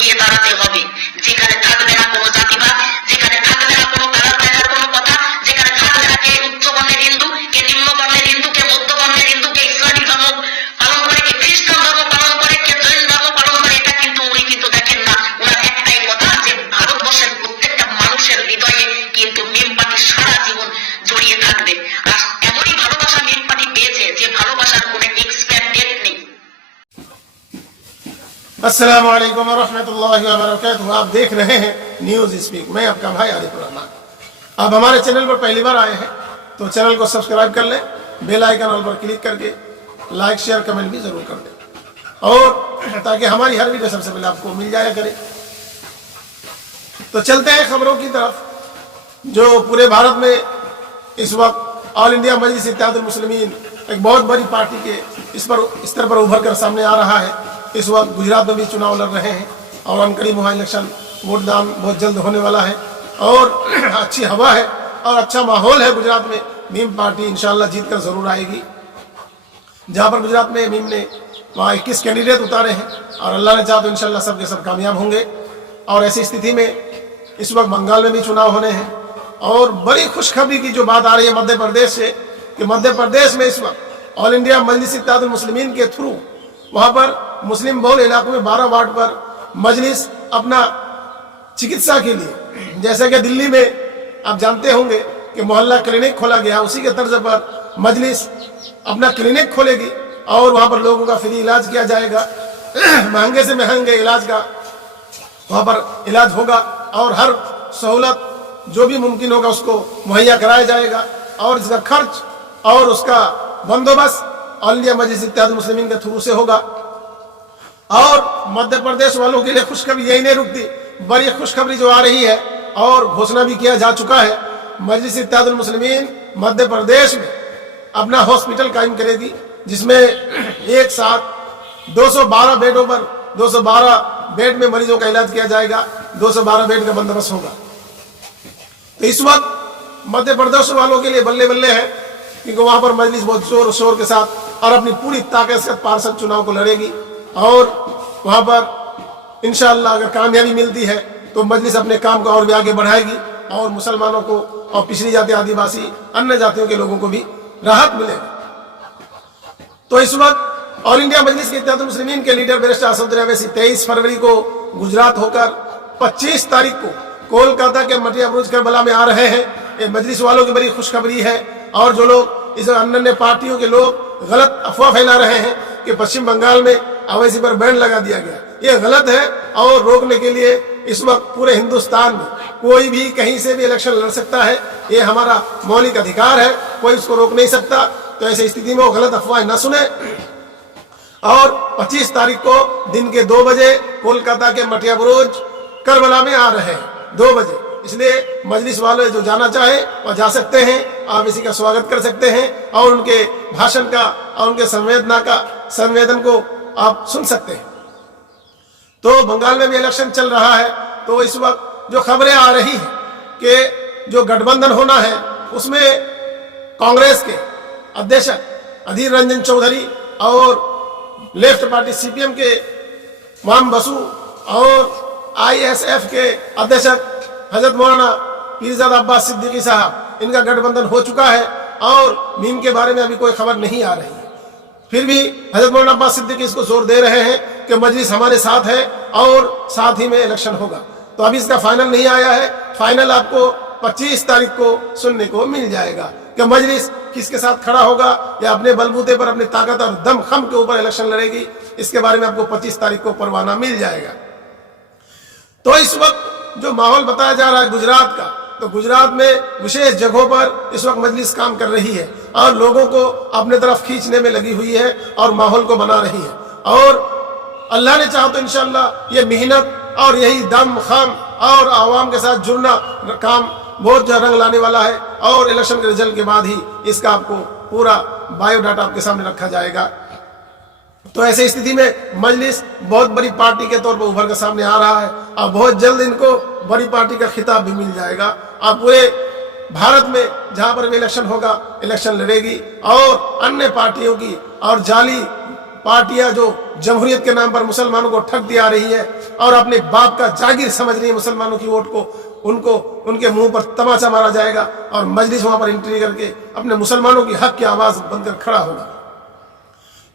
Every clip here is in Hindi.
গিয়ে দাঁড়াতে হবে, যেখানে থাকবে না কোনো জাতিবাদ, যেখানে থাকবে না কোনো কালার দেখার কোনো কথা, যেখানে থাকবে না কে উচ্চ বর্ণের হিন্দু, কে নিম্ন বর্ণের হিন্দু, কে মধ্য বর্ণের হিন্দু, কে ইসলামী ধর্ম পালন করে, কে খ্রিস্টান ধর্ম পালন করে, কে জৈন ধর্ম পালন করে। এটা কিন্তু উনি কিন্তু দেখেন না, ওনার একটাই কথা যে ভারতবর্ষের প্রত্যেকটা মানুষের হৃদয়ে কিন্তু মিম পার্টি সারা জীবন জড়িয়ে থাকবে। আর এমনই ভালোবাসা মিম পার্টি পেয়েছে যে ভালোবাসার কোনো এক্সপায়ার ডেট নেই। अस्सलामु अलैकुम वरहमतुल्लाहि वबरकातुहू। आप देख रहे हैं न्यूज स्पीक, मैं आपका भाई आरिफ रहमान। आप हमारे चैनल पर पहली बार आए हैं तो चैनल को सब्सक्राइब कर लें, बेल आइकन ऑल पर क्लिक करके लाइक शेयर कमेंट भी जरूर कर दें, और ताकि हमारी हर वीडियो सबसे पहले आपको मिल जाया करे। तो चलते हैं खबरों की तरफ। जो पूरे भारत में इस वक्त ऑल इंडिया मजलिस इत्तेहादुल मुस्लिमीन एक बहुत बड़ी पार्टी के स्तर पर उभर कर सामने आ रहा है। इस वक्त गुजरात में भी चुनाव लड़ रहे हैं और अनकरीब वहाँ इलेक्शन वोटदान बहुत जल्द होने वाला है, और अच्छी हवा है और अच्छा माहौल है गुजरात में। मीम पार्टी इंशाल्लाह जीत कर जरूर आएगी। जहाँ पर गुजरात में मीम ने वहाँ 21 कैंडिडेट उतारे हैं, और अल्लाह ने चाहा तो इंशाल्लाह सब के सब कामयाब होंगे। और ऐसी स्थिति में इस वक्त बंगाल में भी चुनाव होने हैं, और बड़ी खुशखबरी की जो बात आ रही है मध्य प्रदेश से, कि मध्य प्रदेश में इस वक्त ऑल इंडिया मजलिस इत्तेहादुल मुस्लिमीन के थ्रू वहाँ पर मुस्लिम बहुल इलाकों में 12 वार्ड पर मजलिस अपना चिकित्सा के लिए, जैसे कि दिल्ली में आप जानते होंगे कि मोहल्ला क्लिनिक खोला गया, उसी के तर्ज पर मजलिस अपना क्लिनिक खोलेगी और वहाँ पर लोगों का फ्री इलाज किया जाएगा। महंगे से महंगे इलाज का वहाँ पर इलाज होगा, और हर सहूलत जो भी मुमकिन होगा उसको मुहैया कराया जाएगा, और इसका खर्च और उसका बंदोबस्त ऑल इंडिया मजलिस इत्तेहादुल मुस्लिमीन के थ्रू से होगा। और मध्य प्रदेश वालों के लिए खुशखबरी यही नहीं रुकती, बड़ी खुशखबरी जो आ रही है और घोषणा भी किया जा चुका है, मजलिस इत्तेहादुल मुस्लिमीन मध्य प्रदेश में अपना हॉस्पिटल कायम करेगी, जिसमें एक साथ 212 बेडों पर 212 बेड में मरीजों का इलाज किया जाएगा, 212 बेड का बंदोबस्त होगा। तो इस वक्त मध्य प्रदेश वालों के लिए बल्ले बल्ले है, क्योंकि वहां पर मजलिस बहुत जोर शोर के साथ और अपनी पूरी ताकत से पार्षद चुनाव को लड़ेगी, और वहां पर इंशाअल्लाह अगर कामयाबी मिलती है तो मजलिस अपने काम को और भी आगे बढ़ाएगी, और मुसलमानों को और पिछड़ी जाति आदिवासी अन्य जातियों के लोगों को भी राहत मिलेगी। तो इस वक्त ऑल इंडिया मजलिस इत्तेहादुल मुस्लिमीन के लीडर बैरिस्टर असदुद्दीन ओवैसी 23 फरवरी को गुजरात होकर 25 तारीख को कोलकाता के मटिया बुरुज करबला में आ रहे हैं। ये मजलिस वालों की बड़ी खुशखबरी है, और जो लोग इस अन्य पार्टियों के लोग गलत अफवाह फैला रहे हैं कि पश्चिम बंगाल में ओवैसी पर बैन लगा दिया गया, ये गलत है। और रोकने के लिए इस वक्त पूरे हिंदुस्तान में कोई भी कहीं से भी इलेक्शन लड़ सकता है, ये हमारा मौलिक अधिकार है, कोई उसको रोक नहीं सकता। तो ऐसी स्थिति में वो गलत अफवाह न सुने, और 25 तारीख को दिन के 2 बजे कोलकाता के मटिया बुरुज करबला में आ रहे हैं 2 बजे। इसलिए मजलिस वाले जो जाना चाहे वह जा सकते हैं, आप इसी का स्वागत कर सकते हैं, और उनके भाषण का और उनके संवेदन को आप सुन सकते हैं। तो बंगाल में भी इलेक्शन चल रहा है, तो इस वक्त जो खबरें आ रही हैं कि जो गठबंधन होना है उसमें कांग्रेस के अध्यक्ष अधीर रंजन चौधरी और लेफ्ट पार्टी सीपीएम के मोहम्मद बसु और आईएसएफ के अध्यक्ष हजरत मौलाना पीरजादा अब्बास सिद्दीकी साहब, इनका गठबंधन हो चुका है, और मीम के बारे में अभी कोई खबर नहीं आ रही है। फिर भी हजरत मौलाना अब्बास सिद्दीकी इसको जोर दे रहे हैं कि मजलिस हमारे साथ है और साथ ही में इलेक्शन होगा। तो अभी इसका फाइनल नहीं आया है, फाइनल आपको 25 तारीख को सुनने को मिल जाएगा कि मजलिस किसके साथ खड़ा होगा, या अपने बलबूते पर अपनी ताकत और दम खम के ऊपर इलेक्शन लड़ेगी। इसके बारे में आपको 25 तारीख को परवाना मिल जाएगा। तो इस वक्त जो माहौल बताया जा रहा है गुजरात का, तो गुजरात में विशेष जगहों पर इस वक्त मजलिस काम कर रही है, और लोगों को अपने तरफ खींचने में लगी हुई है, और माहौल को बना रही है। और अल्लाह ने चाहा तो इंशाअल्लाह ये मेहनत और यही दम खम और आवाम के साथ जुड़ना काम बहुत जो रंग लाने वाला है, और इलेक्शन के रिजल्ट के बाद ही इसका आपको पूरा बायोडाटा आपके सामने रखा जाएगा। तो ऐसी स्थिति में मजलिस बहुत बड़ी पार्टी के तौर पर उभर कर सामने आ रहा है, और बहुत जल्द इनको बड़ी पार्टी का खिताब भी मिल जाएगा। और पूरे भारत में जहां पर भी इलेक्शन होगा, इलेक्शन लड़ेगी, और अन्य पार्टियों की और जाली पार्टियां जो जमहूरियत के नाम पर मुसलमानों को ठग दिया रही है और अपने बाप का जागीर समझ रही है मुसलमानों की वोट को, उनको उनके मुंह पर तमाचा मारा जाएगा और मजलिस वहां पर एंट्री करके अपने मुसलमानों की हक की आवाज बनकर खड़ा होगा।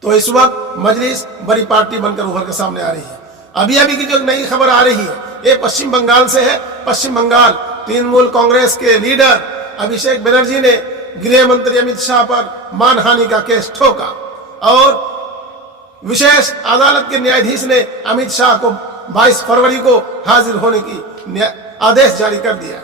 तो इस वक्त मजलिस बड़ी पार्टी बनकर उभर के सामने आ रही है। अभी अभी की जो नई खबर आ रही है ये पश्चिम बंगाल से है। पश्चिम बंगाल तृणमूल कांग्रेस के लीडर अभिषेक बनर्जी ने गृह मंत्री अमित शाह पर मानहानि का केस ठोका और विशेष अदालत के न्यायाधीश ने अमित शाह को 22 फरवरी को हाजिर होने की आदेश जारी कर दिया।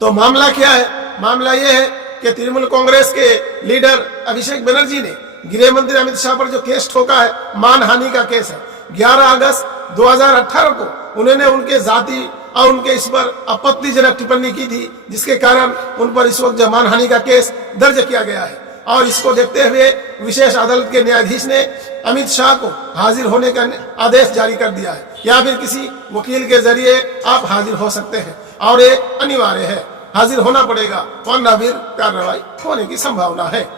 तो मामला क्या है? मामला यह है कि तृणमूल कांग्रेस के लीडर अभिषेक बनर्जी ने गृह मंत्री अमित शाह पर जो केस ठोका है, मानहानि का केस है। 11 अगस्त 2018 को उन्होंने उनके जाति और उनके इस पर आपत्तिजनक टिप्पणी की थी, जिसके कारण उन पर इस वक्त जो मानहानि का केस दर्ज किया गया है। और इसको देखते हुए विशेष अदालत के न्यायाधीश ने अमित शाह को हाजिर होने का आदेश जारी कर दिया है, या फिर किसी वकील के जरिए आप हाजिर हो सकते हैं और ये अनिवार्य है, हाजिर होना पड़ेगा वरना फिर कार्रवाई होने की संभावना है।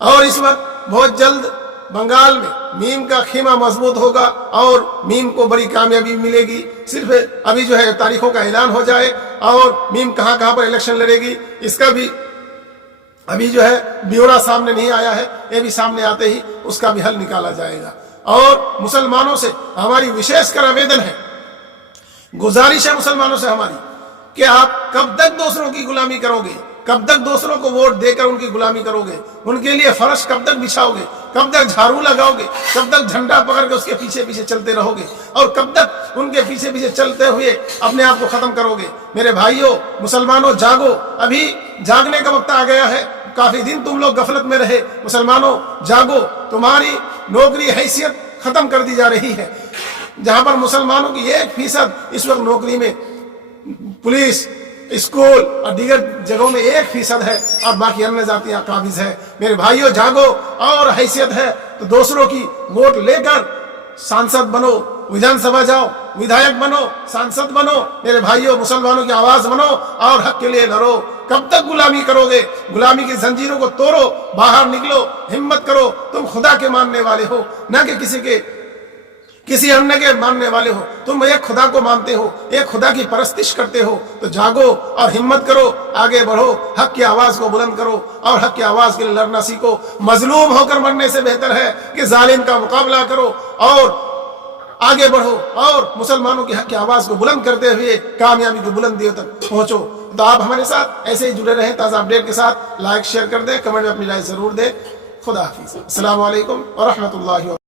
और इस वक्त बहुत जल्द बंगाल में मीम का खेमा मजबूत होगा और मीम को बड़ी कामयाबी मिलेगी। सिर्फ अभी जो है तारीखों का ऐलान हो जाए और मीम कहां कहां पर इलेक्शन लड़ेगी इसका भी अभी जो है ब्यौरा सामने नहीं आया है। ये भी सामने आते ही उसका भी हल निकाला जाएगा। और मुसलमानों से हमारी विशेषकर आवेदन है, गुजारिश है मुसलमानों से हमारी, कि आप कब तक दूसरों की गुलामी करोगे, कब तक दूसरों को वोट देकर उनकी गुलामी करोगे, उनके लिए फर्श कब तक बिछाओगे, कब तक झाड़ू लगाओगे, कब तक झंडा पकड़ के उसके पीछे पीछे चलते रहोगे और कब तक उनके पीछे पीछे चलते हुए अपने आप को खत्म करोगे। मेरे भाइयों मुसलमानों जागो, अभी जागने का वक्त आ गया है। काफी दिन तुम लोग गफलत में रहे। मुसलमानों जागो, तुम्हारी नौकरी हैसियत खत्म कर दी जा रही है। जहां पर मुसलमानों की 1% इस वक्त नौकरी में पुलिस, स्कूल और दीगर जगहों में 1% है और बाकी अन्य जातियां काबिज है। मेरे भाइयों जागो, और हैसियत है तो दूसरों की वोट लेकर सांसद बनो, विधानसभा जाओ, विधायक बनो, सांसद बनो। मेरे भाइयों मुसलमानों की आवाज बनो और हक के लिए लड़ो। कब तक गुलामी करोगे? गुलामी की जंजीरों को तोड़ो, बाहर निकलो, हिम्मत करो। तुम खुदा के मानने वाले हो, ना कि किसी अन्य के मानने वाले हो। तुम एक खुदा को मानते हो, एक खुदा की परस्तिश करते हो। तो जागो और हिम्मत करो, आगे बढ़ो, हक की आवाज को बुलंद करो और हक की आवाज के लिए लड़ना सीखो। मजलूम होकर मरने से बेहतर है कि जालिम का मुकाबला करो और आगे बढ़ो और मुसलमानों की हक की आवाज को बुलंद करते हुए कामयाबी की बुलंदियों तक पहुंचो। तो आप हमारे साथ ऐसे ही जुड़े रहें ताज़ा अपडेट के साथ। लाइक शेयर कर दें, कमेंट में अपनी राय जरूर दें। खुदा हाफिज़। अस्सलाम वालेकुम व रहमतुल्लाहि